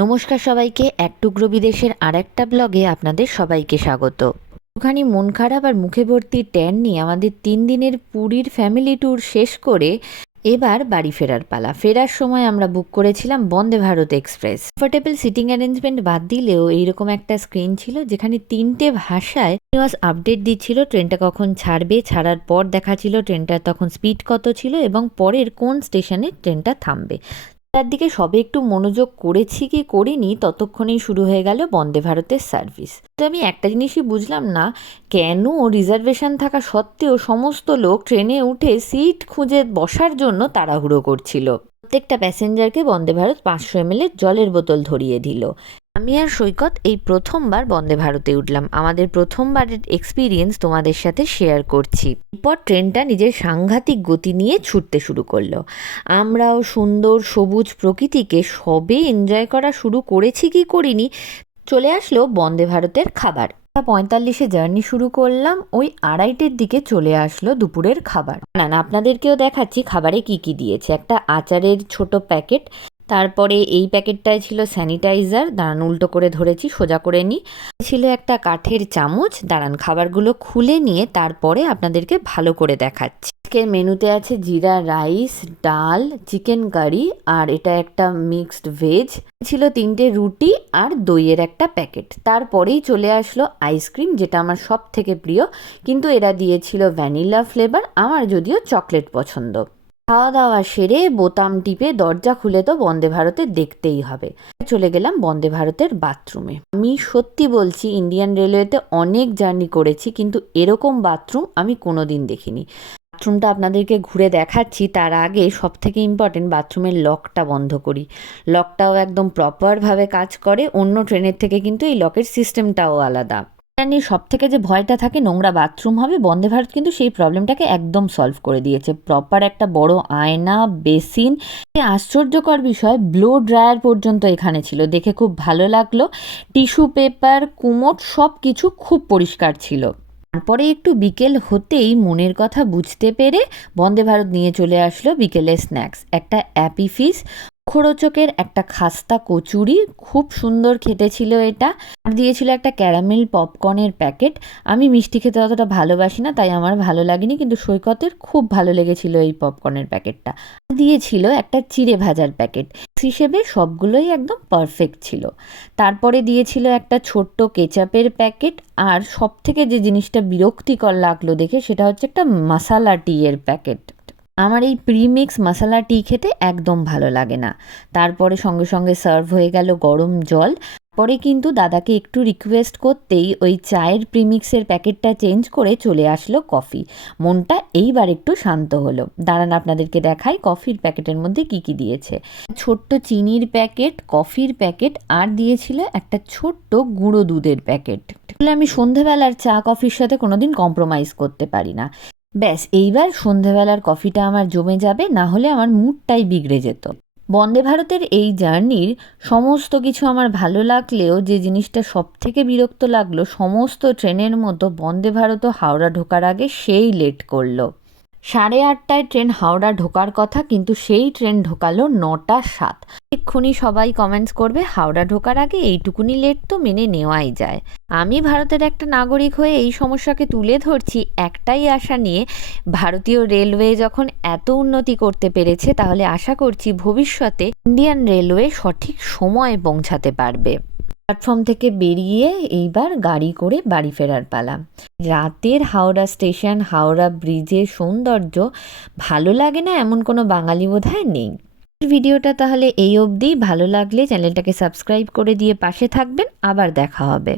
নমস্কার সবাইকে, এক টুকরো বিদেশের আরেকটা ব্লগে আপনাদের সবাইকে স্বাগত। একটুখানি মন খারাপ আর মুখে ভর্তি ট্যান নিয়ে আমাদের 3 দিনের পুরীর ফ্যামিলি ট্যুর শেষ করে এবার বাড়ি ফেরার পালা। ফেরার সময় আমরা বুক করেছিলাম Vande Bharat express. Comfortable seating arrangement বাদ দিলেও এইরকম একটা স্ক্রিন ছিল যেখানে 3টে ভাষায় নিউজ আপডেট দিচ্ছিল, ট্রেনটা কখন ছাড়বে, ছাড়ার পর দেখাচ্ছিল ট্রেনটার তখন স্পিড কত ছিল এবং পরের কোন স্টেশনে ট্রেনটা থামবে। তার দিকে সবে একটু মনোযোগ করেছি কি করিনি, ততক্ষণেই শুরু হয়ে গেল বন্দে ভারতের সার্ভিস। তো আমি একটা জিনিসই বুঝলাম না, কেন রিজার্ভেশন থাকা সত্ত্বেও সমস্ত লোক ট্রেনে উঠে সিট খুঁজে বসার জন্য তাড়াহুড়ো করছিল। প্রত্যেকটা প্যাসেঞ্জারকে বন্দে ভারত 500 ml জলের বোতল ধরিয়ে দিল। আমি আর সৈকত এই প্রথমবার বন্দে ভারতে উঠলাম। আমাদের প্রথমবারের এক্সপিরিয়েন্স তোমাদের সাথে শেয়ার করছি। এরপর ট্রেনটা নিজের সাংঘাতিক গতি নিয়ে ছুটতে শুরু করলো। আমরাও সুন্দর সবুজ প্রকৃতিকে সবে এনজয় করা শুরু করেছি কি করিনি, চলে আসলো বন্দে ভারতের খাবার। 45-এ জার্নি শুরু করলাম, ওই 2:30-এর দিকে চলে আসলো দুপুরের খাবার। না আপনাদেরকেও দেখাচ্ছি খাবারে কি কি দিয়েছে। একটা আচারের ছোট প্যাকেট, তারপরে এই প্যাকেটটায় ছিল স্যানিটাইজার, দাঁড়ান উল্টো করে ধরেছি সোজা করে নিই, ছিল একটা কাঠের চামচ। দাঁড়ান খাবারগুলো খুলে নিয়ে তারপরে আপনাদেরকে ভালো করে দেখাচ্ছি। আজকের মেনুতে আছে জিরা রাইস, ডাল, চিকেন কারি আর এটা একটা মিক্সড ভেজ ছিল, 3টে রুটি আর দইয়ের একটা প্যাকেট। তারপরেই চলে আসলো আইসক্রিম, যেটা আমার সব থেকে প্রিয়, কিন্তু এরা দিয়েছিল ভ্যানিলা ফ্লেভার, আমার যদিও চকলেট পছন্দ। খাওয়া দাওয়া সেরে বোতাম টিপে দরজা খুলে তো বন্দে ভারতে দেখতেই হবে। চলে গেলাম বন্দে ভারতের বাথরুমে। আমি সত্যি বলছি, ইন্ডিয়ান রেলওয়েতে অনেক জার্নি করেছি কিন্তু এরকম বাথরুম আমি কোনোদিন দেখিনি। বাথরুমটা আপনাদেরকে ঘুরে দেখাচ্ছি, তার আগে সব থেকে ইম্পর্টেন্ট বাথরুমের লকটা বন্ধ করি। লকটাও একদম প্রপারভাবে কাজ করে, অন্য ট্রেনের থেকে কিন্তু এই লকের সিস্টেমটাও আলাদা। সব থেকে যে ভয়টা থাকে নোংরা বাথরুম হবে, বন্দে ভারত কিন্তু সেই প্রবলেমটাকে একদম সলভ করে দিয়েছে। প্রপার একটা বড় আয়না, বেসিন, আশ্চর্যকর বিষয় ব্লো ড্রায়ার পর্যন্ত এখানে ছিল, দেখে খুব ভালো লাগলো। টিস্যু পেপার, কুমোট সব কিছু খুব পরিষ্কার ছিল। তারপরে একটু বিকেল হতেই মনের কথা বুঝতে পেরে বন্দে ভারত নিয়ে চলে আসলো বিকেলের স্ন্যাক্স। একটা অ্যাপি ফিশ, মুখরোচকের একটা খাস্তা কচুরি, খুব সুন্দর খেতে ছিল এটা। আর দিয়েছিল একটা ক্যারামেল পপকর্নের প্যাকেট। আমি মিষ্টি খেতে অতটা ভালোবাসি না, তাই আমার ভালো লাগেনি, কিন্তু সৈকতের খুব ভালো লেগেছিল এই পপকর্নের প্যাকেটটা। দিয়েছিল একটা চিড়ে ভাজার প্যাকেট। হিসেবে সবগুলোই একদম পারফেক্ট ছিল। তারপরে দিয়েছিল একটা ছোট্ট কেচাপের প্যাকেট, আর সব থেকে যে জিনিসটা বিরক্তিকর লাগলো দেখে সেটা হচ্ছে একটা মশালা টি এর প্যাকেট। আমার এই প্রিমিক্স মশালা টি খেতে একদম ভালো লাগে না। তারপরে সঙ্গে সঙ্গে সার্ভ হয়ে গেল গরম জল। পরে কিন্তু দাদাকে একটু রিকোয়েস্ট করতেই ওই চায়ের প্রিমিক্সের প্যাকেটটা চেঞ্জ করে চলে আসলো কফি। মনটা এইবার একটু শান্ত হলো। দাঁড়ান আপনাদেরকে দেখাই কফির প্যাকেটের মধ্যে কি কি দিয়েছে। ছোট্ট চিনির প্যাকেট, কফির প্যাকেট, আর দিয়েছিল একটা ছোট্ট গুঁড়ো দুধের প্যাকেট। আমি সন্ধেবেলার চা কফির সাথে কোনোদিন কম্প্রোমাইজ করতে পারি না। ব্যাস এইবার সন্ধেবেলার কফিটা আমার জমে যাবে, না হলে আমার মুডটাই বিগড়ে যেত। বন্দে ভারতের এই জার্নির সমস্ত কিছু আমার ভালো লাগলেও যে জিনিসটা সব থেকে বিরক্ত লাগলো, সমস্ত ট্রেনের মতো বন্দে ভারতও হাওড়া ঢোকার আগে সেই লেট করলো। 8:30টায় ট্রেন হাওড়া ঢোকার কথা, কিন্তু সেই ট্রেন ঢোকালো 9:07। এক্ষুনি সবাই কমেন্টস করবে হাওড়া ঢোকার আগে এইটুকুনি লেট তো মেনে নেওয়াই যায়। আমি ভারতের একটা নাগরিক হয়ে এই সমস্যাকে তুলে ধরছি একটাই আশা নিয়ে, ভারতীয় রেলওয়ে যখন এত উন্নতি করতে পেরেছে, তাহলে আশা করছি ভবিষ্যতে ইন্ডিয়ান রেলওয়ে সঠিক সময়ে পৌঁছাতে পারবে। প্ল্যাটফর্ম থেকে বেরিয়ে এইবার গাড়ি করে বাড়ি ফেরার পালা। রাতের হাওড়া স্টেশন, হাওড়া ব্রিজের সৌন্দর্য ভালো লাগে না এমন কোনো বাঙালি বোধহয় নেই। ভিডিওটা তাহলে এই অবধি। ভালো লাগলে চ্যানেলটাকে সাবস্ক্রাইব করে দিয়ে পাশে থাকবেন। আবার দেখা হবে।